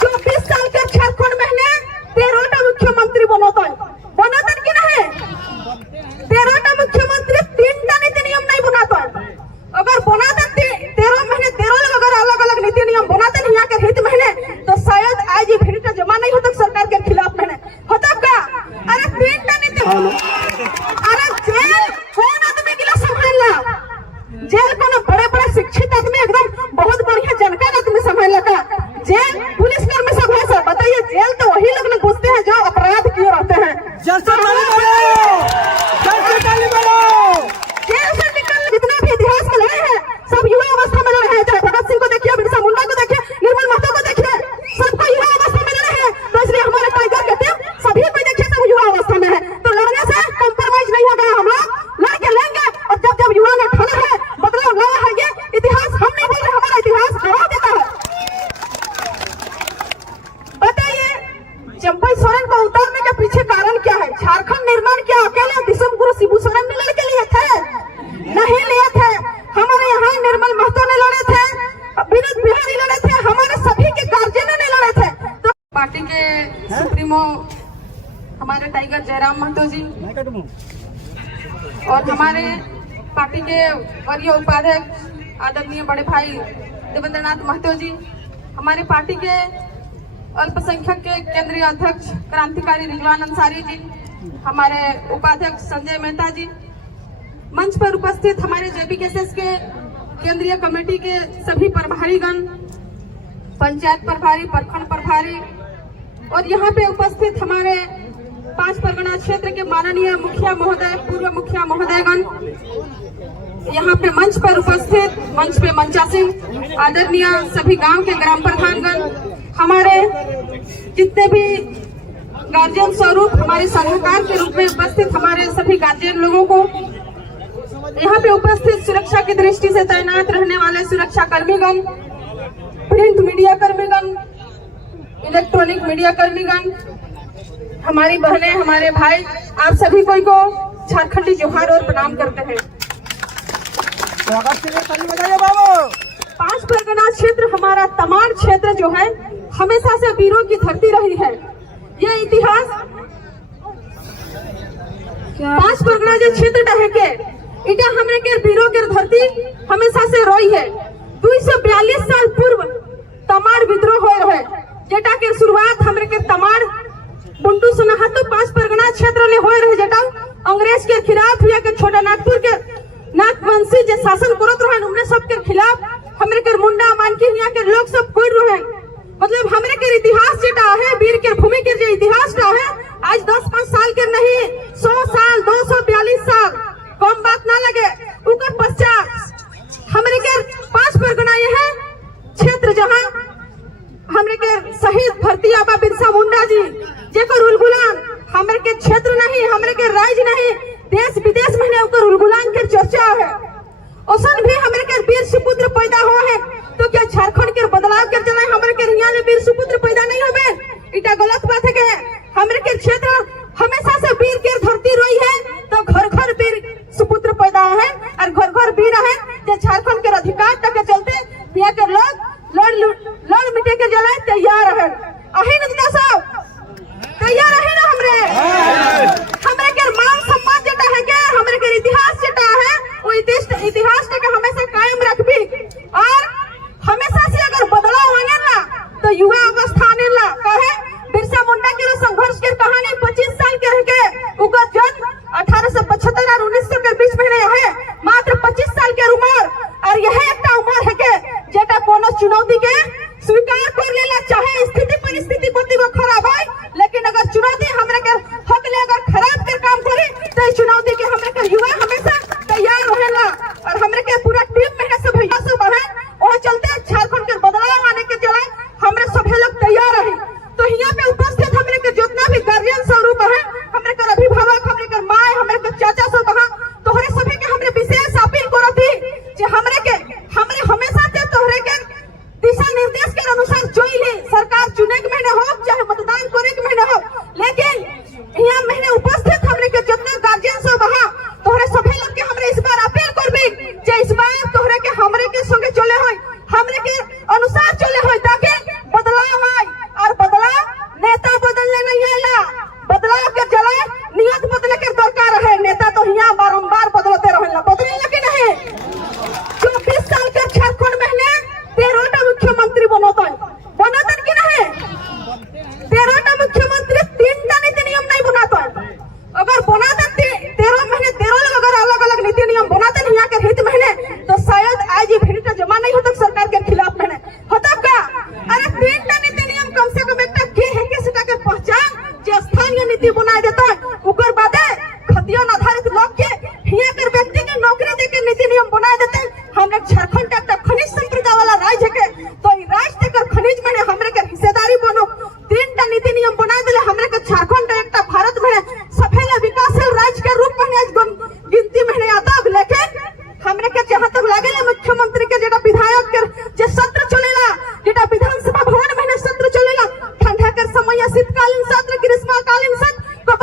24 साल के झारखंड महीने 13टा मुख्यमंत्री बनोतन की नहीं 13टा मुख्यमंत्री 3टा नीति नियम नहीं बनातन। अगर बनातन 13 महीने 13 लोग अगर अलग अलग नीति नियम बनाते यहाँ के हित महीने तो शायद आज ये भीड़ का जमा नहीं होता सरकार के खिलाफ महीने होता का। अरे 3टा नीति अरे जेल कौन आदमी के लिए संभालना जेल को बड़े बड़े शिक्षित आदमी एकदम बहुत बढ़िया जानकार आदमी संभाल लगा जेल पुलिस कर्मी सब है सर बताइए जेल तो वही लोग घुसते हैं जो अपराध किए रहते हैं। जेल से निकल जितना भी इतिहास में लड़े हैं सब युवा अवस्था में लड़े हैं। चाहे भगत सिंह को देखिए बिरसा मुंडा को देखिए निर्मल महतो को देखिए सबको युवा अवस्था में लड़े हैं। तो इसलिए हमारे टाइगर के टीम सभी को देखिए सब युवा अवस्था में है तो लड़ने से कॉम्प्रोमाइज नहीं होगा। हम लोग लड़के लेंगे और जब युवा ने ठाना है बदलाव लाया है ये इतिहास हम नहीं बोल रहे हमारा इतिहास गवाह देता है। बताइए चंपई सोरेन को उतारने के पीछे कारण क्या है? झारखंड निर्माण क्या अकेले विषम गुरु शिबू सोरेन ने लड़के लिए थे? नहीं लिए थे। हमारे यहाँ निर्मल महतो ने लड़े थे विनोद बिहारी लड़े थे हमारे सभी के गार्जियनों ने लड़े थे। तो पार्टी के सुप्रीमो हमारे टाइगर जयराम महतो जी और हमारे पार्टी के वरीय उपाध्यक्ष आदरणीय बड़े भाई देवेंद्रनाथ महतो जी, हमारे पार्टी के अल्पसंख्यक के केंद्रीय अध्यक्ष क्रांतिकारी रिजवान अंसारी जी, हमारे उपाध्यक्ष संजय मेहता जी, मंच पर उपस्थित हमारे जेबीकेएसएस के केंद्रीय कमेटी के सभी प्रभारीगण, पंचायत प्रभारी, प्रखंड प्रभारी और यहाँ पे उपस्थित हमारे 5 परगना क्षेत्र के माननीय मुखिया महोदय, पूर्व मुखिया महोदयगण, यहाँ पे मंच पर उपस्थित मंच पे मंचासीन आदरणीय सभी गांव के ग्राम प्रधानगण, हमारे जितने भी गार्जियन स्वरूप हमारे सलाहकार के रूप में उपस्थित हमारे सभी गार्जियन लोगों को, यहाँ पे उपस्थित सुरक्षा की दृष्टि से तैनात रहने वाले सुरक्षा कर्मीगण, प्रिंट मीडिया कर्मीगण, इलेक्ट्रॉनिक मीडिया कर्मीगण, हमारी बहनें, हमारे भाई, आप सभी कोई को झारखंडी जोहार और प्रणाम करते हैं। 5 परगना क्षेत्र हमारा तमाम क्षेत्र जो है हमेशा से वीरों की धरती रही है। ये इतिहास 5 परगना जो क्षेत्र रहे के इटा हमने के वीरों की धरती हमेशा से रोई है। 242 साल पूर्व तमाड़ विद्रोह हो रहे जेटा के शुरुआत हमरे के तमाड़ बुंटू सुनाहा तो 5 परगना क्षेत्र में हो रहे जेटा अंग्रेज के खिलाफ या के छोटा नागपुर के नागवंशी जो शासन करत रहे उन्हें सबके खिलाफ हमरे के मुंडा मानकी यहाँ के लोग सब कोई रहे। मतलब हमरे के इतिहास जेटा है वीर के भूमि के जो इतिहास का है आज 10-5 साल के नहीं 100 साल 242 साल कम बात ना लगे। उनके पश्चात हमरे के 5 परगना ये है क्षेत्र जहाँ हमरे के शहीद भरती आबा बिरसा मुंडा जी जेकर उलगुलान हमरे के क्षेत्र नहीं हमरे के राज्य नहीं देश विदेश में उनकर उलगुलान के चर्चा है। औसन भी हमरे के वीर सुपुत्र पैदा हुआ है तो क्या झारखंड के बदलाव के चला हमरे के यहाँ में वीर सुपुत्र पैदा नहीं होवे? इटा गलत बात है। के हमरे के क्षेत्र हमेशा से वीर के धरती रोई है तो घर घर वीर सुपुत्र पैदा है और घर घर वीर है जो झारखंड के अधिकार तक के चलते यहाँ के लोग लड़ मिटे के जलाए तैयार है। अही नंदा साहब तैयार है ना हमरे के मान सम्मान जेटा है के हमरे के इतिहास जेटा है वो इतिहास के हमेशा कायम रखबी और हमेशा से अगर बदलाव आने ना तो युवा अवस्था आने ला कहे बिरसा मुंडा के संघर्ष की कहानी 25 साल के रह के उनका जन्म 1875 और 1900 के बीच में है मात्र 25 साल के उम्र और यह एक उम्र है के जेटा कोनो चुनौती के स्वीकार कर लेला चाहे स्थिति परिस्थिति को खराब है लेकिन अगर चुनौती हमरे के हक ले अगर खराब कर काम करे तो इस चुनौती के हमरे के युवा हमेशा तैयार रहेला और हमरे के पूरा टीम में है सब भैया सब है और चलते झारखंड के बदलाव आने के चला हमरे सभी लोग तैयार है। तो यहाँ पे उपस्थित हमरे के जितना भी गार्जियन स्वरूप है हमरे के अभिभावक हमरे के माँ हमरे के चाचा सब कहा तोहरे सभी के हमरे विशेष अपील करती जे हमरे हमेशा से तोहरे के दिशा निर्देश के अनुसार जोई ले सरकार चुने के महीने हो चाहे मतदान करे के महीने हो लेकिन यहाँ महीने उपस्थित हमरे के जितना गार्जियन सब तोहरे सब नीति बनाए देता है। ऊपर बात है खतियन आधारित लोग के हिया कर व्यक्ति के नौकरी देके नीति नियम बनाए देते हैं। हम लोग झारखंड का खनिज संपदा वाला राज्य के, तो राज्य तक खनिज में हमरे के हिस्सेदारी बनो। 3टा नीति नियम बनाए दिले हमरे के झारखंड एक भारत में सफल विकासशील राज्य के रूप में गिनती में आता है। लेकिन हमरे के जहां तक लागे मुख्यमंत्री के जेटा विधायक के जे सत्र चलेला, जेटा विधानसभा भवन में सत्र चलेला, ठंडा के समय शीतकालीन सत्र, ग्रीष्मकालीन सत्र, कब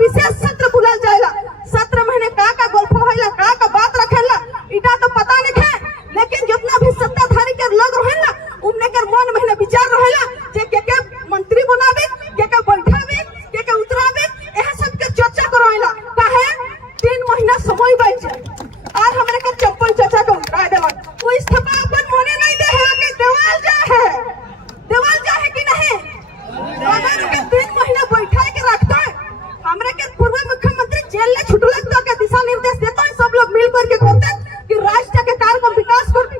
विशेष सत्र बुलाल जाएगा। सत्र महीने का गल्प होइला, का बात रखेला इटा तो पता नहीं है। लेकिन जितना भी सत्ताधारी के लोग रहेला उनने के मन में विचार रहेला जे के मंत्री बनावे, के बैठावे, के उतरावे, यह सब के चर्चा करोइला। काहे 3 महीना समय बच और हमरे के चप्पल चर्चा को उठा देवन। वो इस्तीफा अपन मोने नहीं दे है कि देवाल जा है कि नहीं। अगर के 3 महीना बैठा के रखता है, हमरे के पूर्व मुख्यमंत्री जेल ले छुटलक तो के दिशा निर्देश देता है। सब लोग मिल करके कहते कि राष्ट्र के कार्यक्रम विकास करते,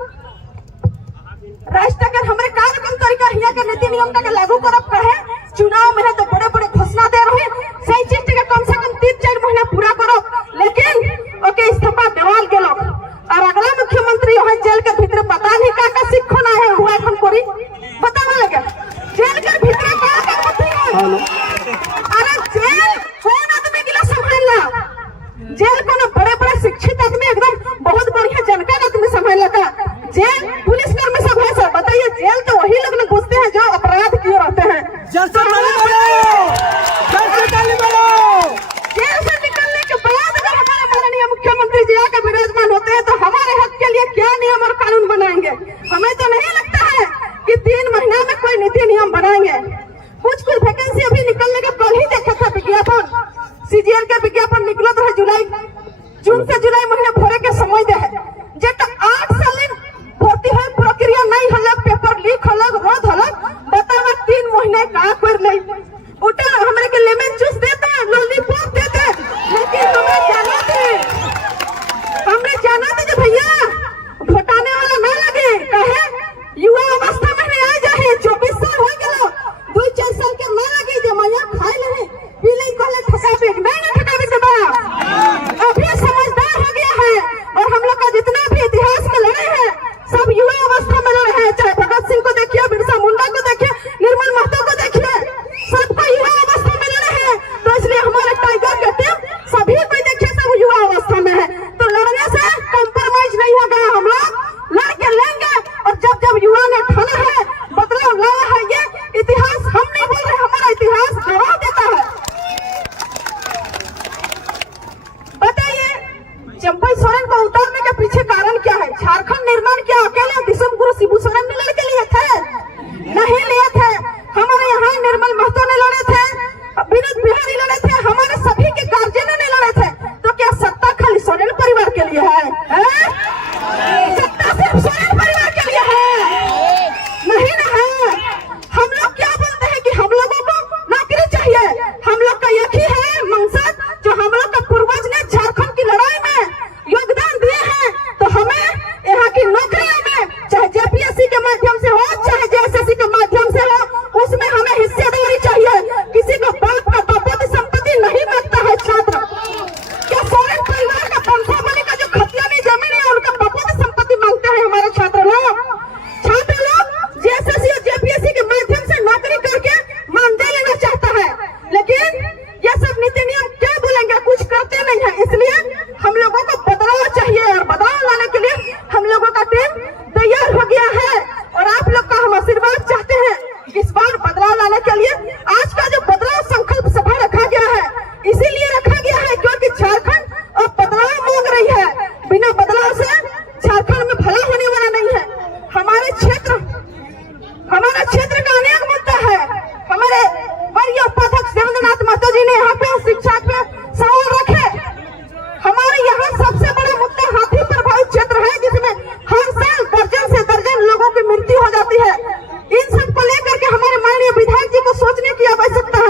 राष्ट्र के हमरे कार्यक्रम तरीका हिया के नीति नियम का लागू करब। कहे चुनाव में तो बड़े बड़े घोषणा दे रहे, सही चीज के कम से कम 3-4 महीना पूरा करो। लेकिन ओके इस्तीफा देवाल के लोग और अगला मुख्यमंत्री वहां जेल के भीतर पता नहीं का सिखना है हुआ এখন করি बतावा लगे जेल के भीतर का कथी है। अरे जेल कौन आदमी के लिए संभालना, जेल कोनो बड़े बड़े शिक्षित आदमी एकदम बहुत बढ़िया जानकार आदमी संभालना का। जेल पुलिस कर्मी सब है सर, बताइए जेल तो वही लोग ने घुसते हैं जो अपराध किए रहते हैं। जेल से निकलने के बाद अगर हमारे माननीय मुख्यमंत्री जी आकर विराजमान होते हैं तो हमारे हक के लिए क्या नियम और कानून बनाएंगे। हमें तो नहीं लगता है कि 3 महीना में कोई नीति नियम बनाएंगे। कुछ वैकेंसी अभी निकलने का कल ही देखा था विज्ञापन, सीजीएल का विज्ञापन निकला था जून से जुलाई महीने भरे के समय दे है। जेटा 8 साल भर्ती है प्रक्रिया नहीं हलक, पेपर लीक हलक, रोध हलक, बतावा 3 महीने का कर ले उठा हमरे के लेमन जूस देता है, लॉलीपॉप देता है। लेकिन हमरे जाना थे जो भैया घोटाने वाला ना लगे। कहे युवा अवस्था में आ जाए, 24 साल हो गए, 2-4 साल के ना लगे जो मैया खाए ले पी ले कहले ठकावे नहीं ठकावे के बा। अभी समझदार हो गया है और हम लोग का जितना भी इतिहास में लड़े हैं सब युवा अवस्था में लड़े हैं। चाहे भगत सिंह को देखिए, बिरसा मुंडा को देखिए, निर्मल महतो को देखिए, सबको युवा अवस्था में लड़े हैं। तो इसलिए हमारे टाइगर के टीम सभी को देखिए सब युवा अवस्था में है। तो लड़ने से कॉम्प्रोमाइज नहीं होगा, हम लोग लड़के लेंगे। और जब युवा ने ठाना है, बदलाव लाया है, ये इतिहास हम नहीं बोल रहे, हमारा इतिहास गवाह देता है। बताइए चंपई सोरेन को उतारने के पीछे कारण क्या है? झारखंड निर्माण क्या अकेले दिसम गुरु शिबू सोरेन ने लड़के लिए थे? नहीं लिए थे। हमारे यहाँ निर्मल महतो ने लड़े थे, विनोद बिहारी लड़े थे, हमारे सभी के गार्जियनों ने लड़े थे। तो क्या सत्ता खाली सोरेन परिवार के लिए है? सत्ता सिर्फ सोरेन परिवार के लिए है? नहीं ना है। हम लोग क्या बोलते हैं कि हम लोगों को नौकरी चाहिए। हम लोग का एक ही है मकसद जो हम लोग का पूर्वज ने झारखंड की लड़ाई में योगदान दिए हैं। तो हमें यहाँ की नौकरियों में चाहे जेपीएससी के माध्यम से हो, चाहे जेएसएससी के माध्यम से हो, उसमें हमें हिस्सेदारी चाहिए। किसी को बाप का बपौती संपत्ति नहीं मांगता है छात्र। क्या सोरेन परिवार का पंथावली का जो खतियानी जमीन है उनका बपौती संपत्ति मांगते हैं हमारे छात्र लोग? छात्र लोग जेएसएससी और जेपीएससी के माध्यम से नौकरी करके मानदेय लेना चाहता है। लेकिन ये सब नीति नियम क्या बोलेंगे, कुछ करते नहीं है। इसलिए हम लोगों को बदलाव चाहिए और बदलाव लाने के लिए हम लोगों का टीम तैयार हो गया है। और आप लोग का हम आशीर्वाद चाहते हैं इस बार बदलाव लाने के लिए। आज का जो बदलाव संकल्प सभा रखा गया है, इसीलिए रखा गया है क्योंकि झारखंड अब बदलाव मांग रही है। बिना बदलाव से झारखंड में भला होने वाला नहीं है। हमारे क्षेत्र का अनेक मुद्दा है। हमारे वरीय उपाध्यक्ष देवेंद्रनाथ महतो जी ने यहाँ पे शिक्षा पे सवाल रखे। हमारे यहाँ सबसे बड़ा मुद्दा हाथी प्रभावित क्षेत्र है, जिसमें हर साल दर्जन से दर्जन लोगों की मृत्यु हो जाती है। इन सब को लेकर के हमारे माननीय विधायक जी को सोचने की आवश्यकता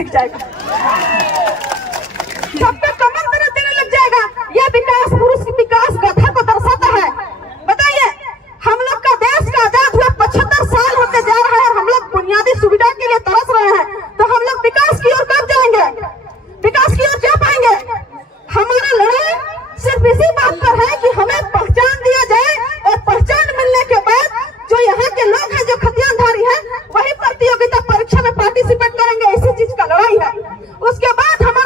सीख जाएगा, सबका कमर दर्द देने लग जाएगा। यह विकास पुरुष की विकास गाथा को दर्शाता है। बताइए, हम लोग का देश का आजाद हुए 75 साल होते जा रहा है, हम लोग बुनियादी सुविधा के लिए तरस रहे हैं, तो हम लोग विकास की ओर कब जाएंगे, विकास की ओर जा पाएंगे? हमारा लड़ाई सिर्फ इसी बात पर है कि हमें पहचान दिया जाए, और पहचान मिलने के बाद जो यहाँ के लोग हैं, जो खतियानधारी हैं, वही प्रतियोगिता परीक्षा में पार्टिसिपेट करेंगे। इसी चीज का लड़ाई है। उसके बाद हम